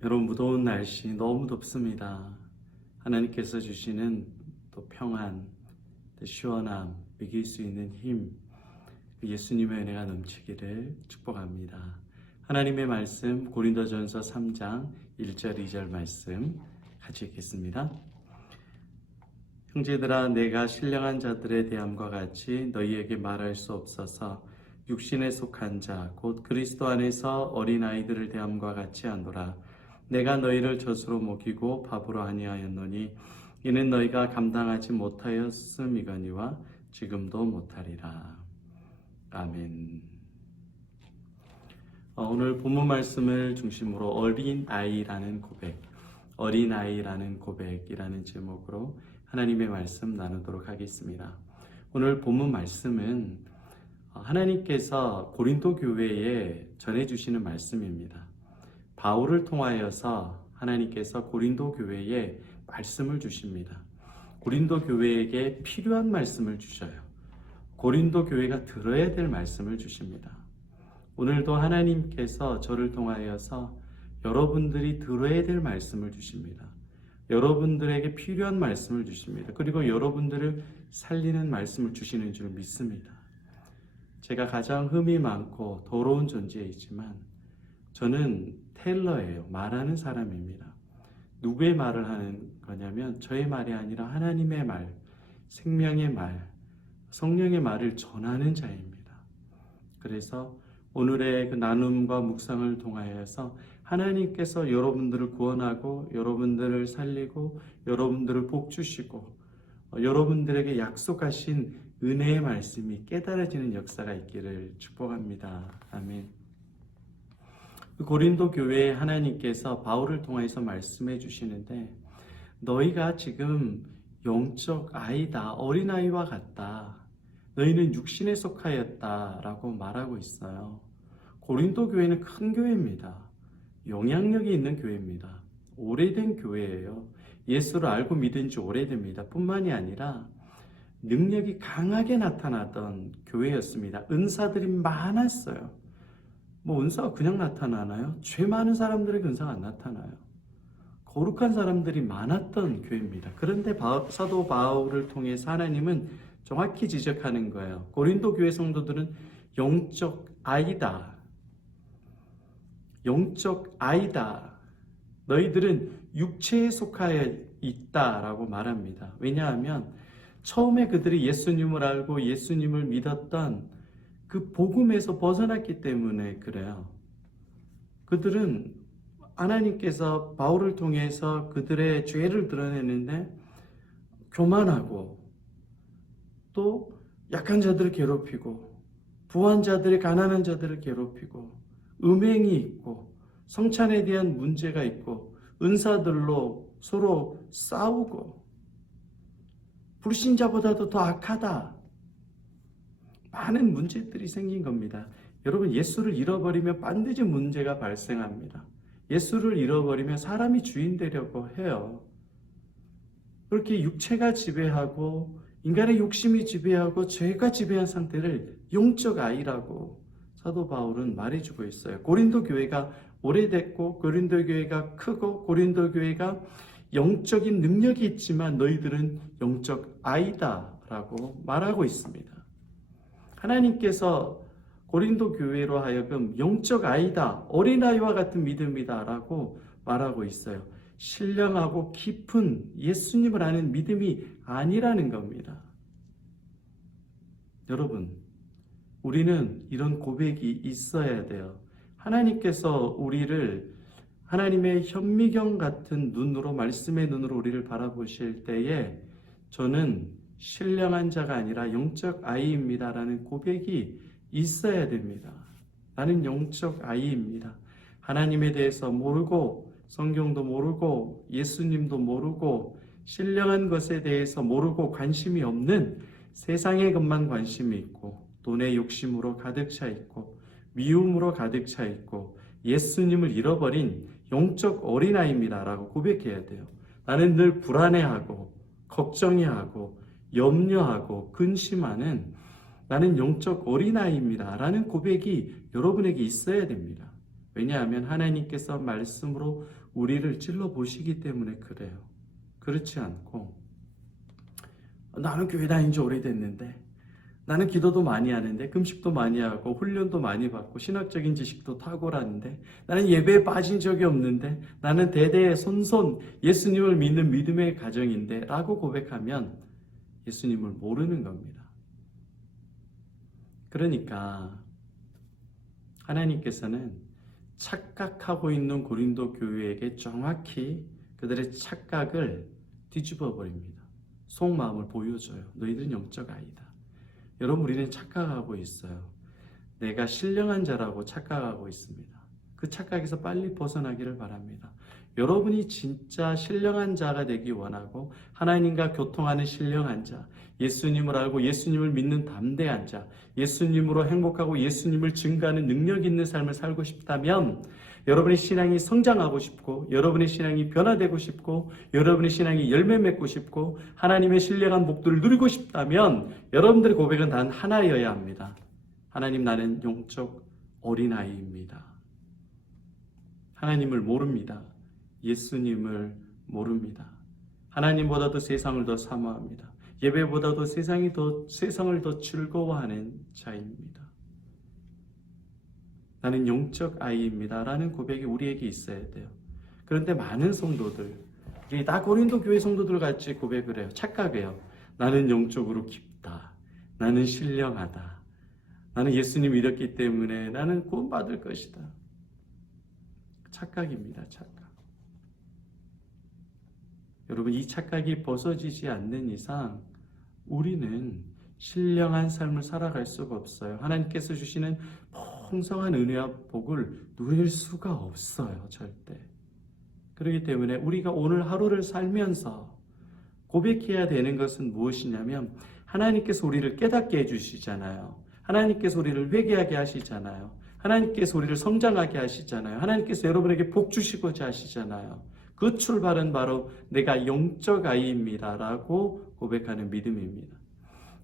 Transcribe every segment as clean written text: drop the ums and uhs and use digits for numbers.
여러분, 무더운 날씨 너무 덥습니다. 하나님께서 주시는 또 평안, 또 시원함, 이길 수 있는 힘, 예수님의 은혜가 넘치기를 축복합니다. 하나님의 말씀 고린도전서 3장 1절 2절 말씀 같이 읽겠습니다. 형제들아, 내가 신령한 자들의 대함과 같이 너희에게 말할 수 없어서 육신에 속한 자 곧 그리스도 안에서 어린아이들을 대함과 같이 하노라. 내가 너희를 젖으로 먹이고 밥으로 아니하였노니 이는 너희가 감당하지 못하였음이거니와 지금도 못하리라. 아멘. 오늘 본문 말씀을 중심으로 어린아이라는 고백이라는 제목으로 하나님의 말씀 나누도록 하겠습니다. 오늘 본문 말씀은 하나님께서 고린도 교회에 전해주시는 말씀입니다. 바울을 통하여서 하나님께서 고린도 교회에 말씀을 주십니다. 고린도 교회에게 필요한 말씀을 주셔요. 고린도 교회가 들어야 될 말씀을 주십니다. 오늘도 하나님께서 저를 통하여서 여러분들이 들어야 될 말씀을 주십니다. 여러분들에게 필요한 말씀을 주십니다. 그리고 여러분들을 살리는 말씀을 주시는 줄 믿습니다. 제가 가장 흠이 많고 더러운 존재이지만 저는 텔러예요. 말하는 사람입니다. 누구의 말을 하는 거냐면 저의 말이 아니라 하나님의 말, 생명의 말, 성령의 말을 전하는 자입니다. 그래서 오늘의 그 나눔과 묵상을 통하여서 하나님께서 여러분들을 구원하고 여러분들을 살리고 여러분들을 복주시고 여러분들에게 약속하신 은혜의 말씀이 깨달아지는 역사가 있기를 축복합니다. 아멘. 고린도 교회에 하나님께서 바울을 통해서 말씀해 주시는데 너희가 지금 영적 아이다, 어린아이와 같다. 너희는 육신에 속하였다라고 말하고 있어요. 고린도 교회는 큰 교회입니다. 영향력이 있는 교회입니다. 오래된 교회예요. 예수를 알고 믿은 지 오래됩니다. 뿐만이 아니라 능력이 강하게 나타나던 교회였습니다. 은사들이 많았어요. 은사가 그냥 나타나나요? 죄 많은 사람들에게 은사가 안 나타나요. 거룩한 사람들이 많았던 교회입니다. 그런데 사도 바울을 통해서 하나님은 정확히 지적하는 거예요. 고린도 교회 성도들은 영적 아이다. 영적 아이다. 너희들은 육체에 속하여 있다라고 말합니다. 왜냐하면 처음에 그들이 예수님을 알고 예수님을 믿었던 그 복음에서 벗어났기 때문에 그래요. 그들은 하나님께서 바울을 통해서 그들의 죄를 드러내는데 교만하고 또 약한 자들을 괴롭히고 부한 자들의 가난한 자들을 괴롭히고 음행이 있고 성찬에 대한 문제가 있고 은사들로 서로 싸우고 불신자보다도 더 악하다. 많은 문제들이 생긴 겁니다. 여러분, 예수를 잃어버리면 반드시 문제가 발생합니다. 예수를 잃어버리면 사람이 주인 되려고 해요. 그렇게 육체가 지배하고 인간의 욕심이 지배하고 죄가 지배한 상태를 영적 아이라고 사도 바울은 말해주고 있어요. 고린도 교회가 오래됐고 고린도 교회가 크고 고린도 교회가 영적인 능력이 있지만 너희들은 영적 아이다라고 말하고 있습니다. 하나님께서 고린도 교회로 하여금 영적 아이다, 어린아이와 같은 믿음이다 라고 말하고 있어요. 신령하고 깊은 예수님을 아는 믿음이 아니라는 겁니다. 여러분, 우리는 이런 고백이 있어야 돼요. 하나님께서 우리를 하나님의 현미경 같은 눈으로, 말씀의 눈으로 우리를 바라보실 때에 저는 신령한 자가 아니라 영적 아이입니다 라는 고백이 있어야 됩니다. 나는 영적 아이입니다. 하나님에 대해서 모르고 성경도 모르고 예수님도 모르고 신령한 것에 대해서 모르고 관심이 없는 세상의 것만 관심이 있고 돈의 욕심으로 가득 차 있고 미움으로 가득 차 있고 예수님을 잃어버린 영적 어린아이입니다 라고 고백해야 돼요. 나는 늘 불안해하고 걱정해하고 염려하고 근심하는 나는 영적 어린아이입니다 라는 고백이 여러분에게 있어야 됩니다. 왜냐하면 하나님께서 말씀으로 우리를 찔러 보시기 때문에 그래요. 그렇지 않고 나는 교회 다닌 지 오래됐는데, 나는 기도도 많이 하는데, 금식도 많이 하고 훈련도 많이 받고 신학적인 지식도 탁월한데, 나는 예배에 빠진 적이 없는데, 나는 대대 손손 예수님을 믿는 믿음의 가정인데 라고 고백하면 예수님을 모르는 겁니다. 그러니까 하나님께서는 착각하고 있는 고린도 교회에게 정확히 그들의 착각을 뒤집어 버립니다. 속마음을 보여줘요. 너희들은 영적 아이다. 여러분, 우리는 착각하고 있어요. 내가 신령한 자라고 착각하고 있습니다. 그 착각에서 빨리 벗어나기를 바랍니다. 여러분이 진짜 신령한 자가 되기 원하고 하나님과 교통하는 신령한 자, 예수님을 알고 예수님을 믿는 담대한 자, 예수님으로 행복하고 예수님을 증거하는 능력 있는 삶을 살고 싶다면, 여러분의 신앙이 성장하고 싶고, 여러분의 신앙이 변화되고 싶고, 여러분의 신앙이 열매 맺고 싶고, 하나님의 신령한 복들을 누리고 싶다면 여러분들의 고백은 단 하나여야 합니다. 하나님, 나는 영적 어린아이입니다. 하나님을 모릅니다. 예수님을 모릅니다. 하나님보다도 세상을 더 사모합니다. 예배보다도 세상을 더 즐거워하는 자입니다. 나는 영적 아이입니다 라는 고백이 우리에게 있어야 돼요. 그런데 많은 성도들, 다 고린도 교회 성도들 같이 고백을 해요. 착각해요. 나는 영적으로 깊다. 나는 신령하다. 나는 예수님 믿었기 때문에 나는 구원받을 것이다. 착각입니다. 착각. 여러분, 이 착각이 벗어지지 않는 이상 우리는 신령한 삶을 살아갈 수가 없어요. 하나님께서 주시는 풍성한 은혜와 복을 누릴 수가 없어요. 절대. 그렇기 때문에 우리가 오늘 하루를 살면서 고백해야 되는 것은 무엇이냐면, 하나님께서 우리를 깨닫게 해주시잖아요. 하나님께서 우리를 회개하게 하시잖아요. 하나님께서 우리를 성장하게 하시잖아요. 하나님께서 여러분에게 복 주시고자 하시잖아요. 그 출발은 바로 내가 영적 아이입니다 라고 고백하는 믿음입니다.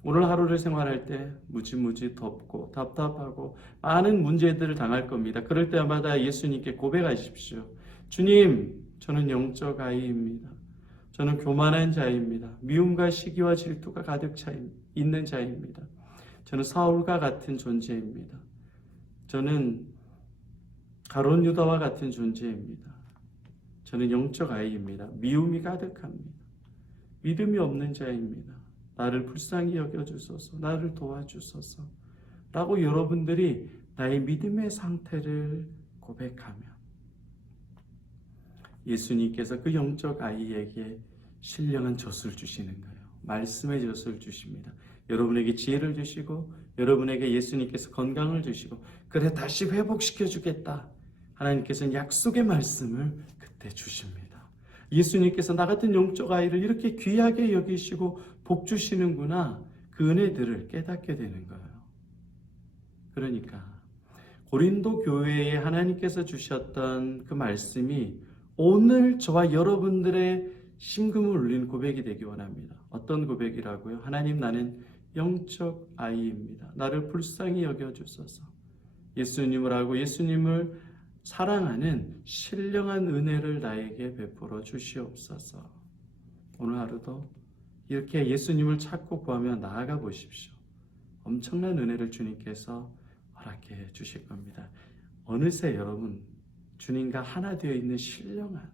오늘 하루를 생활할 때 무지무지 덥고 답답하고 많은 문제들을 당할 겁니다. 그럴 때마다 예수님께 고백하십시오. 주님, 저는 영적 아이입니다. 저는 교만한 자입니다. 미움과 시기와 질투가 가득 차 있는 자입니다. 저는 사울과 같은 존재입니다. 저는 가룟 유다와 같은 존재입니다. 저는 영적 아이입니다. 미움이 가득합니다. 믿음이 없는 자입니다. 나를 불쌍히 여겨주소서. 나를 도와주소서. 라고 여러분들이 나의 믿음의 상태를 고백하면 예수님께서 그 영적 아이에게 신령한 젖을 주시는 거예요. 말씀의 젖을 주십니다. 여러분에게 지혜를 주시고, 여러분에게 예수님께서 건강을 주시고, 그래 다시 회복시켜 주겠다. 하나님께서는 약속의 말씀을 그때 주십니다. 예수님께서 나 같은 영적 아이를 이렇게 귀하게 여기시고 복 주시는구나. 그 은혜들을 깨닫게 되는 거예요. 그러니까 고린도 교회에 하나님께서 주셨던 그 말씀이 오늘 저와 여러분들의 심금을 울리는 고백이 되기 원합니다. 어떤 고백이라고요? 하나님, 나는 영적 아이입니다. 나를 불쌍히 여겨주소서. 예수님을 알고 예수님을 사랑하는 신령한 은혜를 나에게 베풀어 주시옵소서. 오늘 하루도 이렇게 예수님을 찾고 구하며 나아가 보십시오. 엄청난 은혜를 주님께서 허락해 주실 겁니다. 어느새 여러분, 주님과 하나 되어 있는 신령한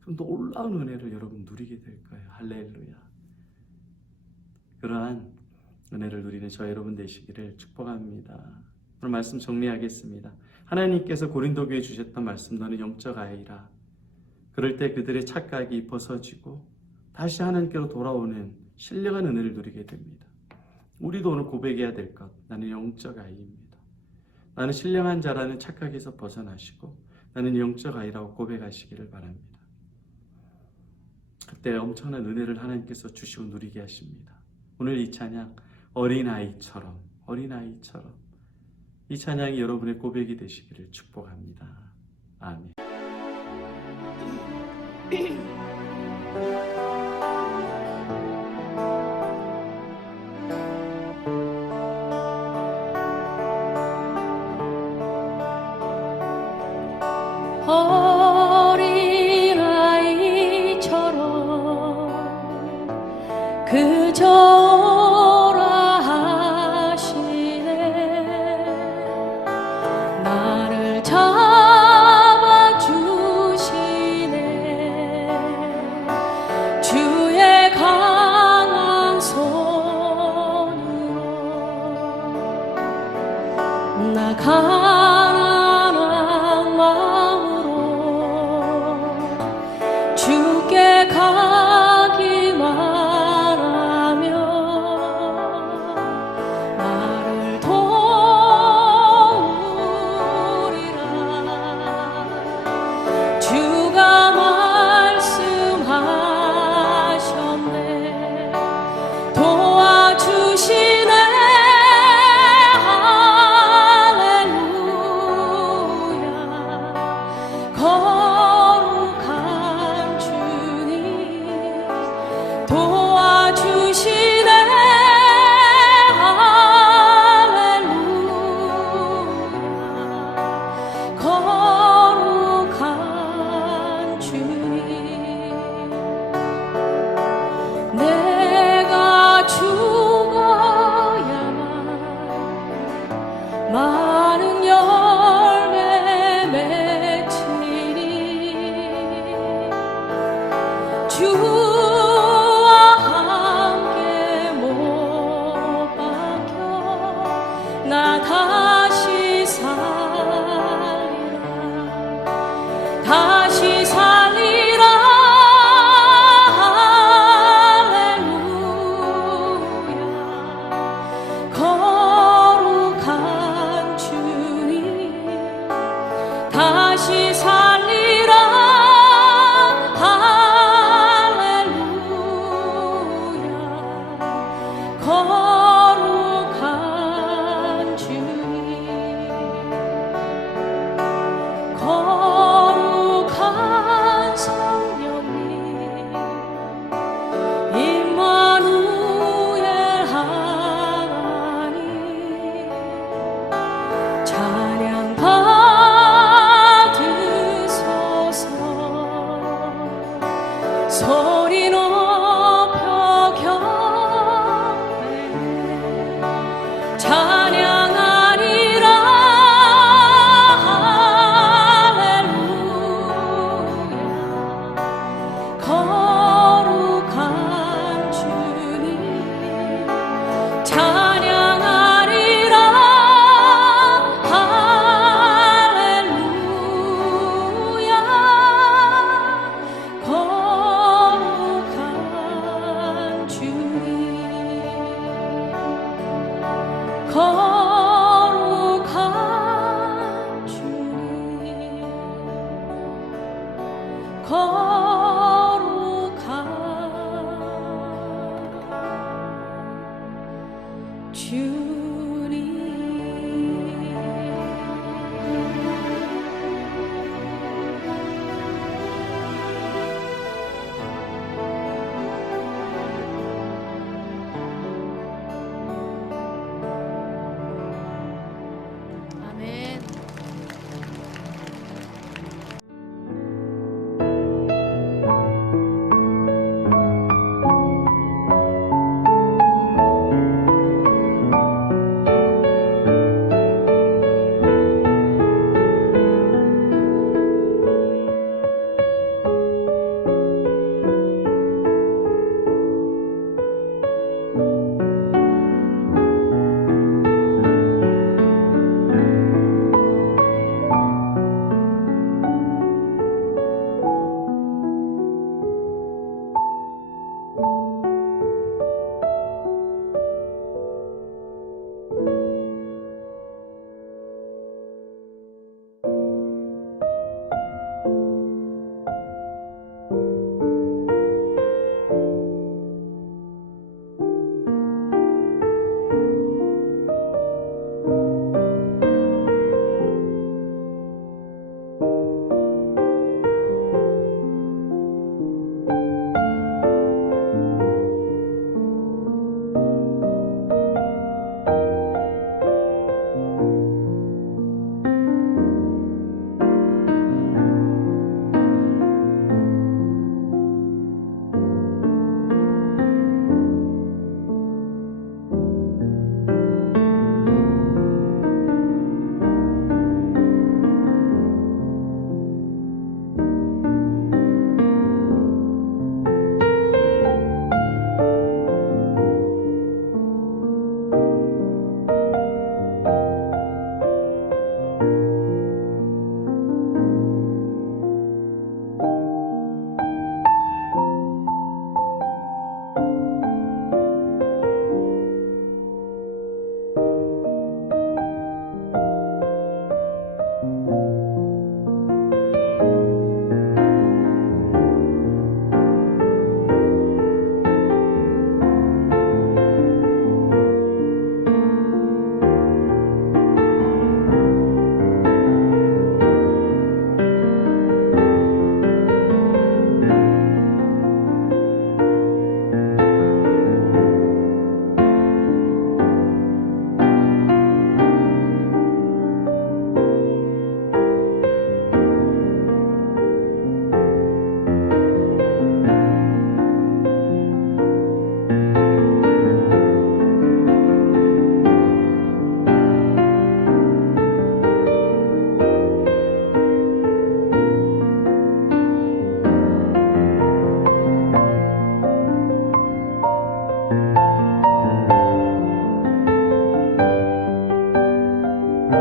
그런 놀라운 은혜를 여러분 누리게 될 거예요. 할렐루야. 그러한 은혜를 누리는 저 여러분 되시기를 축복합니다. 오늘 말씀 정리하겠습니다. 하나님께서 고린도 교회에 주셨던 말씀, 너는 영적 아이라. 그럴 때 그들의 착각이 벗어지고 다시 하나님께로 돌아오는 신령한 은혜를 누리게 됩니다. 우리도 오늘 고백해야 될 것, 나는 영적 아이입니다. 나는 신령한 자라는 착각에서 벗어나시고 나는 영적 아이라고 고백하시기를 바랍니다. 그때 엄청난 은혜를 하나님께서 주시고 누리게 하십니다. 오늘 이 찬양, 어린아이처럼 이 찬양이 여러분의 고백이 되시기를 축복합니다. 아멘. 어린 나 가난한 마음으로 주께 가기만 하며 나를 도우리라. 주가 말씀하셨네. 도와주시네. 거룩한 주님 도와주시네. 할렐루야. 거룩한 주님. 내가 죽어야만 많은 열매 맺히리. 주와 함께 못 박혀 나 다시 살리라. 다시 살리라. 할렐루야. 거룩한 주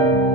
주